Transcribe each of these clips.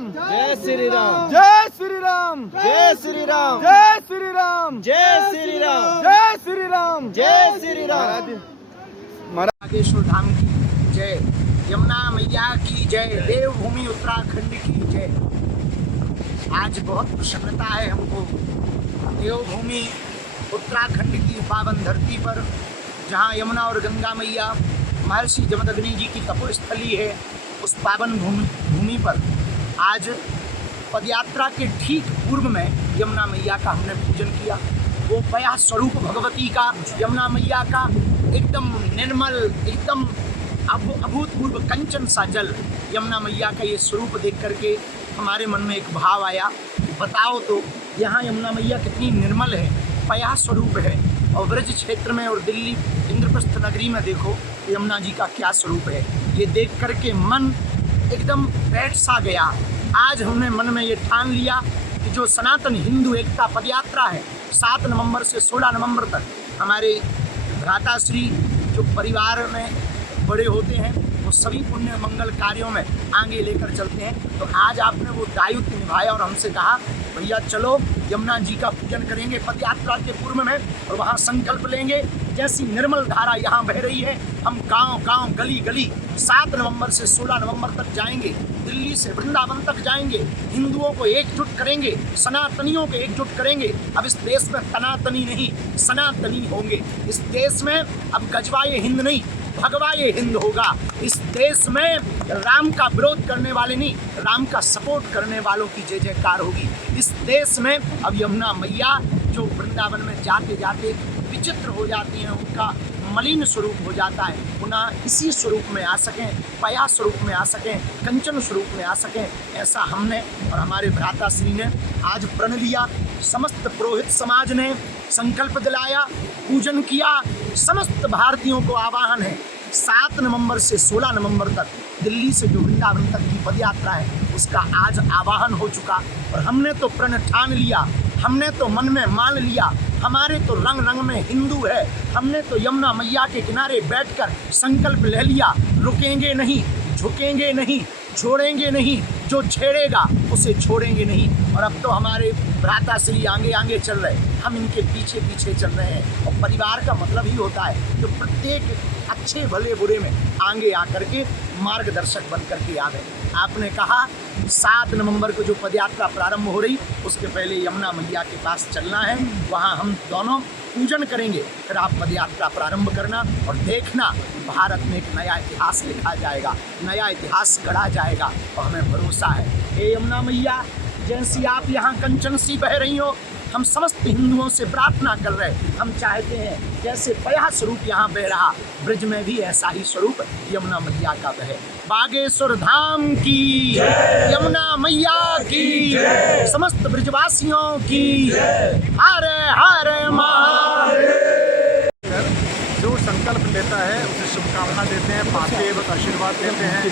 राम, जय श्री राम, जय श्री राम, जय श्री राम, जय श्री राम, जय श्री राम, जय श्री राम, जय श्री राम। नागेश्वर धाम की जय, यमुना मैया की जय, देवभूमि उत्तराखंड की जय। आज बहुत प्रसन्नता है हमको देवभूमि उत्तराखंड की पावन धरती पर, जहाँ यमुना और गंगा मैया महर्षि जमदग्नि जी की तपोस्थली है, उस पावन भूमि पर आज पदयात्रा के ठीक पूर्व में यमुना मैया का हमने पूजन किया। वो पया स्वरूप भगवती का, यमुना मैया का एकदम निर्मल, एकदम अभूतपूर्व कंचन सा जल, यमुना मैया का ये स्वरूप देख करके हमारे मन में एक भाव आया, बताओ तो यहाँ यमुना मैया कितनी निर्मल है, पया स्वरूप है। और ब्रज क्षेत्र में और दिल्ली इंद्रप्रस्थ नगरी में देखो यमुना जी का क्या स्वरूप है। ये देख करके मन एकदम बैठ सा गया। आज हमने मन में ये ठान लिया कि जो सनातन हिंदू एकता पदयात्रा है 7 नवंबर से 16 नवंबर तक, हमारे भ्राताश्री जो परिवार में बड़े होते हैं वो सभी पुण्य मंगल कार्यों में आगे लेकर चलते हैं। तो आज आपने वो दायित्व निभाया और हमसे कहा भैया चलो यमुना जी का पूजन करेंगे पदयात्रा के पूर्व में, और वहाँ संकल्प लेंगे जैसी निर्मल धारा यहाँ बह रही है, हम गांव-गांव, गली-गली 7 नवंबर से 16 नवंबर तक जाएंगे, दिल्ली से वृंदावन तक जाएंगे, हिंदुओं को एकजुट करेंगे, सनातनियों को एकजुट करेंगे। अब इस देश में तनातनी नहीं, सनातनी होंगे। इस देश में अब गजवाए हिंद नहीं, भगवाए हिंद होगा। इस देश में राम का विरोध करने वाले नहीं, राम का सपोर्ट करने वालों की जय जयकार होगी। इस देश में अब यमुना मैया जो वृंदावन में जाते जाते विचित्र हो जाती हैं, उनका मलिन स्वरूप हो जाता है, पुनः इसी स्वरूप में आ सकें, पया स्वरूप में आ सकें, कंचन स्वरूप में आ सकें, ऐसा हमने और हमारे भ्राताश्री ने आज प्रण लिया। समस्त पुरोहित समाज ने संकल्प दिलाया, पूजन किया। समस्त भारतीयों को आह्वान है 7 नवंबर से 16 नवंबर तक दिल्ली से जो वृंदावन तक की पदयात्रा है उसका आज आह्वान हो चुका। और हमने तो प्रण ठान लिया, हमने तो मन में मान लिया, हमारे तो रंग रंग में हिंदू है। हमने तो यमुना मैया के किनारे बैठकर संकल्प ले लिया, रुकेंगे नहीं, झुकेंगे नहीं, छोड़ेंगे नहीं, जो छेड़ेगा उसे छोड़ेंगे नहीं। और अब तो हमारे भ्राताश्री आगे आगे चल रहे, हम इनके पीछे पीछे चल रहे हैं। और परिवार का मतलब ही होता है जो प्रत्येक अच्छे भले बुरे में आगे आकर के मार्गदर्शक बन करके आ गए। आपने कहा 7 नवंबर को जो पदयात्रा प्रारंभ हो रही उसके पहले यमुना मैया के पास चलना है, वहाँ हम दोनों पूजन करेंगे, फिर आप पदयात्रा प्रारंभ करना और देखना भारत में एक नया इतिहास लिखा जाएगा, नया इतिहास गढ़ा जाएगा। और हमें भरोसा है हे यमुना मैया, जैसी आप यहाँ कंचन सी बह रही हो, हम समस्त हिंदुओं से प्रार्थना कर रहे हैं। हम चाहते हैं जैसे पया स्वरूप यहाँ बह रहा, ब्रज में भी ऐसा ही स्वरूप यमुना मैया का बहे। बागेश्वर धाम की, यमुना मैया की, समस्त ब्रजवासियों की हर हर महादेव। जो संकल्प लेता है उसे शुभकामना देते हैं, पाके आशीर्वाद देते हैं।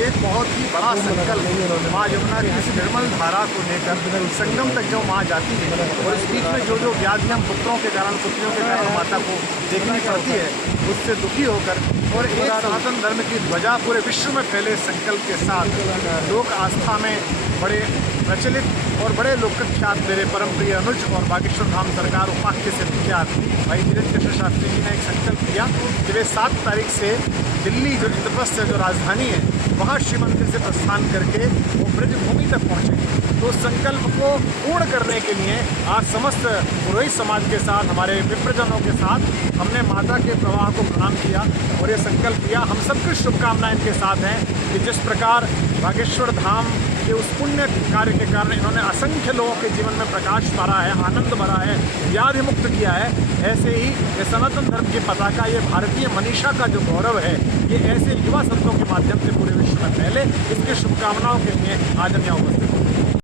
एक बहुत ही बड़ा संकल्प माँ यमुना की इस निर्मल धारा को लेकर संगम तक जो माँ जाती है, और इस बीच में जो जो व्याधियाँ पुत्रों के कारण, पुत्रियों के कारण माता को देखनी पड़ती है, उससे दुखी होकर और एक सनातन धर्म की ध्वजा पूरे विश्व में फैले संकल्प के साथ लोक आस्था में बड़े प्रचलित और बड़े लोकख्यात मेरे परम प्रिय अनुज और बागेश्वर धाम सरकार उपाख्य से विख्यात भाई धीरेन्द्र कृष्ण शास्त्री जी ने एक संकल्प किया कि वे 7 तारीख से दिल्ली जो इंद्रप्रस्थ जो राजधानी है वहाँ शिव मंदिर से प्रस्थान करके वो ब्रज भूमि तक पहुँचे। तो संकल्प को पूर्ण करने के लिए आज समस्त पुरोहित समाज के साथ, हमारे विप्रजनों के साथ हमने माता के प्रवाह को प्रणाम किया और ये संकल्प किया। हम सबकी शुभकामनाएं इनके साथ हैं कि जिस प्रकार बागेश्वर धाम के उस पुण्य कार्य के कारण इन्होंने असंख्य लोगों के जीवन में प्रकाश भरा है, आनंद भरा है, व्याधि मुक्त किया है, ऐसे ही ये सनातन धर्म की पताका, ये भारतीय मनीषा का जो गौरव है, ये ऐसे युवा संतों के माध्यम से पूरे विश्व में फैले। इसकी शुभकामनाओं के लिए आज हम यहाँ उपस्थित हैं।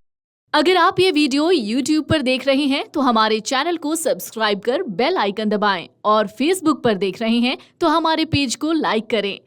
अगर आप ये वीडियो YouTube पर देख रहे हैं तो हमारे चैनल को सब्सक्राइब कर बेल आइकन दबाएं, और Facebook पर देख रहे हैं तो हमारे पेज को लाइक करें।